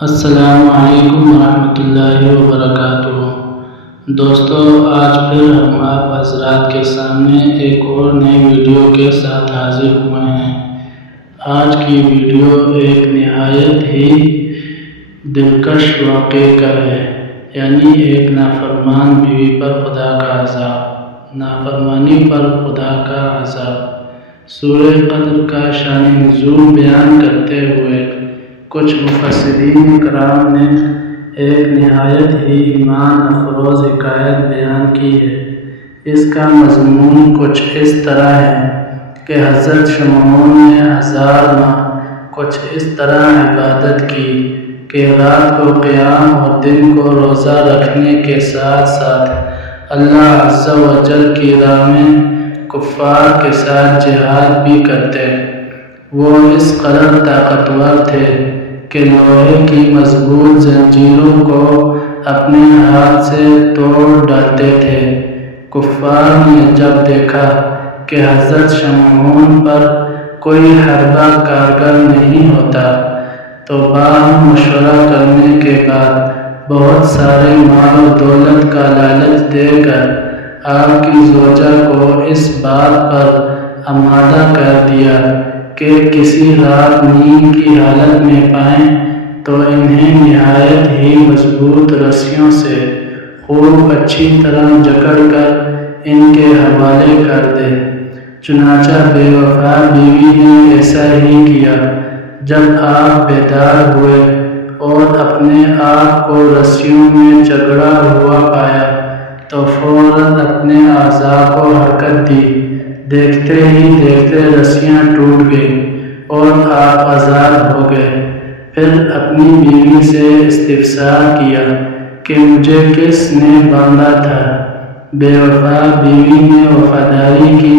السلام علیکم ورحمۃ اللہ وبرکاتہ۔ دوستو، آج پھر ہم آپ حضرات کے سامنے ایک اور نئی ویڈیو کے ساتھ حاضر ہوئے ہیں۔ آج کی ویڈیو ایک نہایت ہی دلکش واقعے کا ہے، یعنی ایک نافرمان بیوی پر خدا کا عذاب، نافرمانی پر خدا کا عذاب۔ سورہ قدر کا شان نزول بیان کرتے ہوئے کچھ مفسرین کرام نے ایک نہایت ہی ایمان افروز حکایت بیان کی ہے۔ اس کا مضمون کچھ اس طرح ہے کہ حضرت شمعون نے 1000 ماہ کچھ اس طرح عبادت کی کہ رات کو قیام اور دن کو روزہ رکھنے کے ساتھ ساتھ اللہ عز و جل کی راہ میں کفار کے ساتھ جہاد بھی کرتے۔ وہ اس قدر طاقتور تھے کہ لوہے کی مضبوط زنجیروں کو اپنے ہاتھ سے توڑ ڈالتے تھے۔ کفار نے جب دیکھا کہ حضرت شمعون پر کوئی حربہ کارگر نہیں ہوتا تو باہم مشورہ کرنے کے بعد بہت سارے مال و دولت کا لالچ دے کر آپ کی زوجہ کو اس بات پر آمادہ کر دیا کہ کسی رات نیند کی حالت میں پائیں تو انہیں نہایت ہی مضبوط رسیوں سے خوب اچھی طرح جکڑ کر ان کے حوالے کر دے۔ چنانچہ بے وفا بیوی نے ایسا ہی کیا۔ جب آپ بیدار ہوئے اور اپنے آپ کو رسیوں میں جکڑا ہوا پایا تو فوراً اپنے اعضاء کو حرکت دی۔ دیکھتے ہی دیکھتے رسیاں ٹوٹ گئیں اور آپ آزاد ہو گئے۔ پھر اپنی بیوی سے استفسار کیا کہ مجھے کس نے باندھا تھا؟ بے وفا بیوی نے وفاداری کی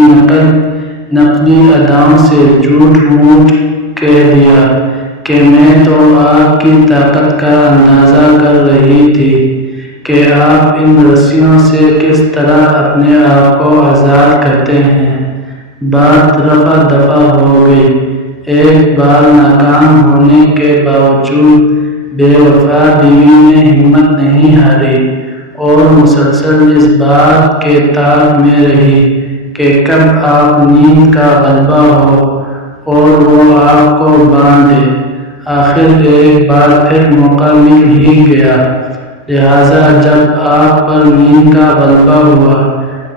نقلی اداؤں سے جھوٹ موٹ کہہ دیا کہ میں تو آپ کی طاقت کا اندازہ کر رہی تھی کہ آپ ان رسیوں سے کس طرح اپنے آپ کو آزاد کرتے ہیں۔ بات رفع دفع ہو گئی۔ ایک بار ناکام ہونے کے باوجود بے وفا بیوی نے ہمت نہیں ہاری اور مسلسل اس بات کے تاب میں رہی کہ کب آپ نیند کا غلبہ ہو اور وہ آپ کو باندھ دے۔ آخر ایک بار پھر موقع مل ہی گیا، لہٰذا جب آپ پر نیند کا غلبہ ہوا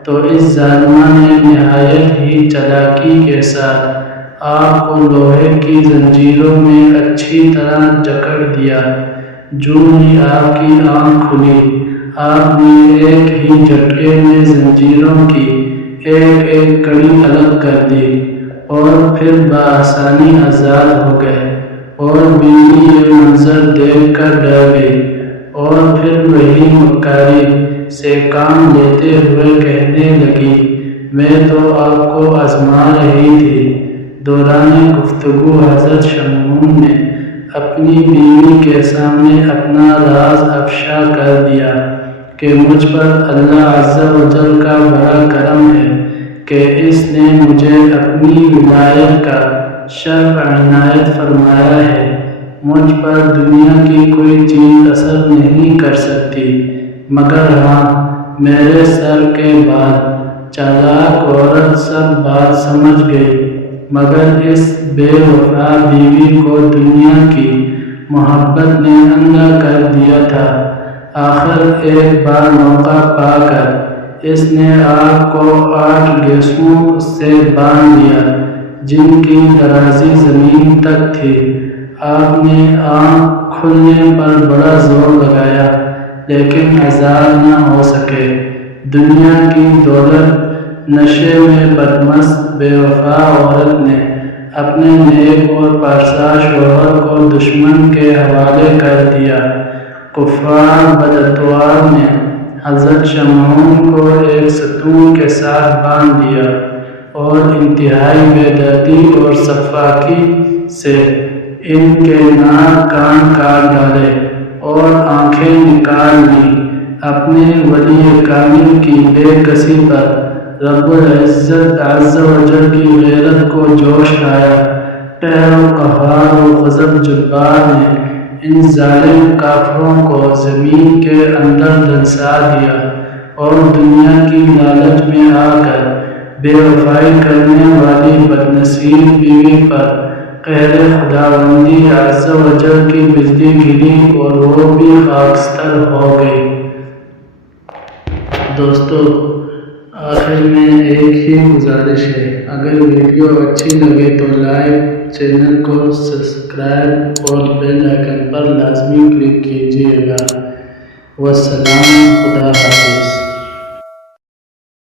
تو اس ظالمہ نے نہایت ہی چالاکی کے ساتھ آپ کو لوہے کی زنجیروں میں اچھی طرح جکڑ دیا۔ جو ہی آپ کی آنکھ کھلی، آپ نے ایک ہی جھٹکے میں زنجیروں کی ایک ایک کڑی الگ کر دی اور پھر بآسانی آزاد ہو گئے۔ اور بیوی یہ منظر دیکھ کر ڈر گئی اور پھر وہی مکاری سے کام لیتے ہوئے کہنے لگی، میں تو آپ کو آزما رہی تھی۔ دوران گفتگو حضرت شمعون نے اپنی بیوی کے سامنے اپنا راز افشا کر دیا کہ مجھ پر اللہ عز و جل کا بڑا کرم ہے کہ اس نے مجھے اپنی ولایت کا شرف عنایت فرمایا ہے۔ مجھ پر دنیا کی کوئی چیز اثر نہیں کر سکتی، مگر ہاں میرے سر کے بال۔ چالاک عورت سب بات سمجھ گئی، مگر اس بے وفا بیوی کو دنیا کی محبت نے اندھا کر دیا تھا۔ آخر ایک بار موقع پا کر اس نے آپ کو 8 گیسوں سے باندھ دیا جن کی درازی زمین تک تھی۔ آپ نے آنکھ کھلنے پر بڑا زور لگایا لیکن آزاد نہ ہو سکے۔ دنیا کی دولت، نشے میں بدمست بے وفا عورت نے اپنے نیک اور پارسا شوہر کو دشمن کے حوالے کر دیا۔ کفار بدعتوار نے حضرت شمعون کو ایک ستون کے ساتھ باندھ دیا اور انتہائی بے دردی اور سفاکی سے ان کے ناک کان کاٹ ڈالے اور آنکھیں نکال لیں۔ اپنے ولی کامل کی بے کسی پر رب العزت عز و جل کی غیرت کو جوش آیا۔ قہر و قہار و غضب جبار نے ان ظالم کافروں کو زمین کے اندر دھنسا دیا اور دنیا کی لالچ میں آ کر بے وفائی کرنے والی بدنصیب بیوی پر قہر خداوندی عز و جل کی بجلی گری اور وہ بھی خاکستر ہو گئی۔ دوستو، آخر میں ایک ہی گزارش ہے، اگر ویڈیو اچھی لگے تو لائک، چینل کو سبسکرائب اور بیل آئیکن پر لازمی کلک کیجیے گا۔ والسلام، خدا حافظ۔